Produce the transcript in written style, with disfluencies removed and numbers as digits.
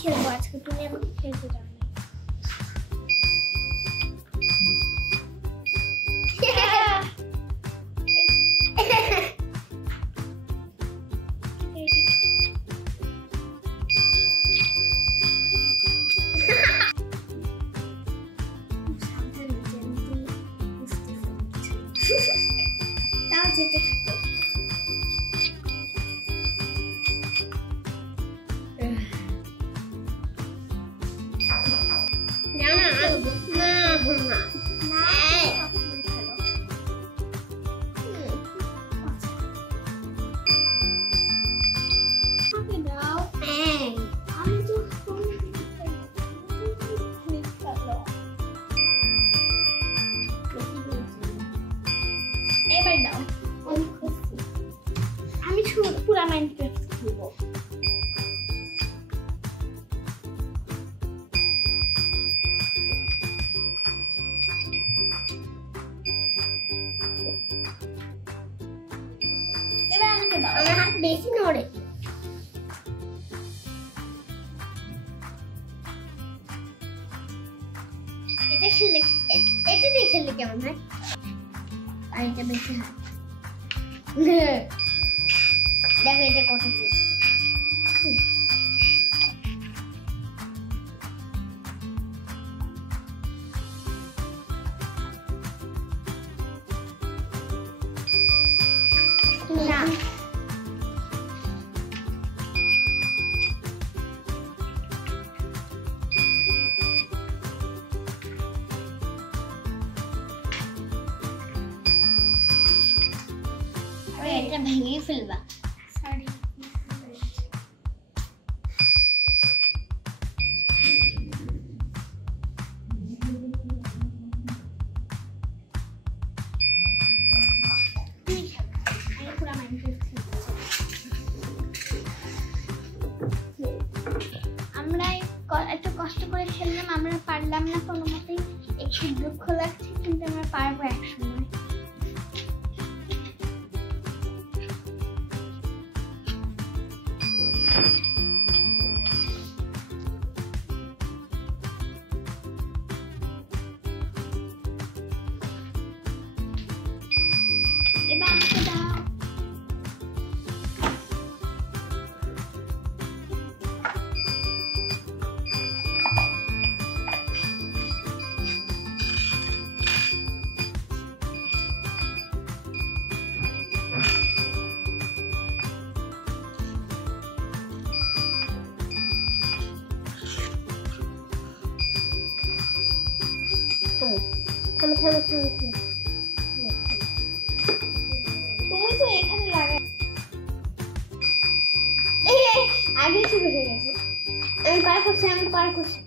খেলবো আজকে, তুমি আমাকে খেলতে দাও। তাও যেতে থাকো। আমি পুরা মাইনক্রাফট খেলবো। এবার আমাকে দাও। আমার হাত বেশি নড়ে। এটা খেললে, এটা দিয়ে খেললে কেমন হয়? আর এটা বেশি হয়। দেখো এটা কত দিয়েছে। না এটা ভেঙে ফেলবা। সরি আমরা এত কষ্ট করে খেললাম, আমরা পারলাম না কোনো মতেই। একটু দুঃখ লাগছে, কিন্তু আমরা পারবো একসময়। এবার আমাকে দাও। থামো থামো থামো থামো। তুমি তো এখানে লাগাই আগে শুরু হয়ে গেছে। আমি পার করছি, আমি পার করছি।